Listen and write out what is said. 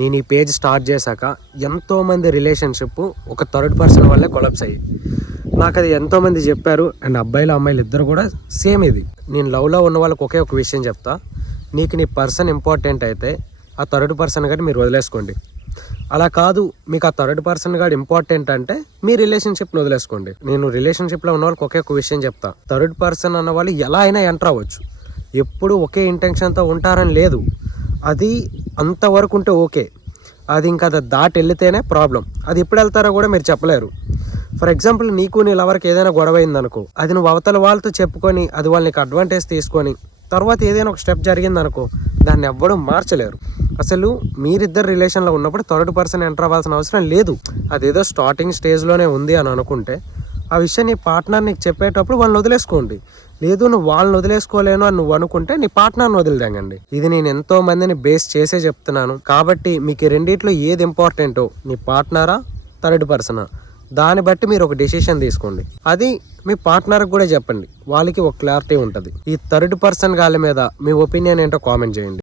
నేను ఈ page start చేశాక ఎంతోమంది రిలేషన్షిప్ ఒక థర్డ్ పర్సన్ వల్లే కొలాప్స్ అయ్యి, నాకు అది ఎంతోమంది చెప్పారు. అండ్ అబ్బాయిలు అమ్మాయిలు ఇద్దరు కూడా సేమ్ ఇది. నేను లవ్లో ఉన్న వాళ్ళకి ఒకే ఒక విషయం చెప్తా, నీకు నీ పర్సన్ ఇంపార్టెంట్ అయితే ఆ థర్డ్ పర్సన్ కానీ మీరు వదిలేసుకోండి. అలా కాదు, మీకు ఆ థర్డ్ పర్సన్ గాడు ఇంపార్టెంట్ అంటే మీ రిలేషన్షిప్ని వదిలేసుకోండి. నేను రిలేషన్షిప్లో ఉన్న వాళ్ళకి ఒకే ఒక విషయం చెప్తా, థర్డ్ పర్సన్ అన్న వాళ్ళు ఎలా అయినా ఎంటర్ అవ్వచ్చు, ఎప్పుడు ఒకే ఇంటెన్షన్తో ఉంటారని లేదు. అది అంతవరకు ఉంటే ఓకే, అది ఇంకా అది దాటి వెళ్తేనే ప్రాబ్లం. అది ఎప్పుడు వెళ్తారో కూడా మీరు చెప్పలేరు. ఫర్ ఎగ్జాంపుల్, నీకు నీ లవర్కి ఏదైనా గొడవ అయిందనుకో, అది నువ్వు అవతల వాళ్ళతో చెప్పుకొని అది వాళ్ళకి అడ్వాంటేజ్ తీసుకొని తర్వాత ఏదైనా ఒక స్టెప్ జరిగిందనుకో, దాన్ని ఎవ్వడూ మార్చలేరు. అసలు మీరిద్దరు రిలేషన్లో ఉన్నప్పుడు థర్డ్ పర్సన్ ఎంటర్ అవ్వాల్సిన అవసరం లేదు. అదేదో స్టార్టింగ్ స్టేజ్లోనే ఉంది అని అనుకుంటే ఆ విషయం నీ పార్ట్నర్ నీకు చెప్పేటప్పుడు వాళ్ళని వదిలేసుకోండి. లేదు నువ్వు వాళ్ళని వదిలేసుకోలేను అని నువ్వు అనుకుంటే నీ పార్ట్నర్ని వదిలేదండి. ఇది నేను ఎంతో మందిని బేస్ చేసే చెప్తున్నాను. కాబట్టి మీకు ఈ రెండిట్లో ఏది ఇంపార్టెంటో, నీ పార్ట్నరా థర్డ్ పర్సనా, దాన్ని బట్టి మీరు ఒక డెసిషన్ తీసుకోండి. అది మీ పార్ట్నర్కి కూడా చెప్పండి, వాళ్ళకి ఒక క్లారిటీ ఉంటుంది. ఈ థర్డ్ పర్సన్ గాలి మీద మీ ఒపీనియన్ ఏంటో కామెంట్ చేయండి.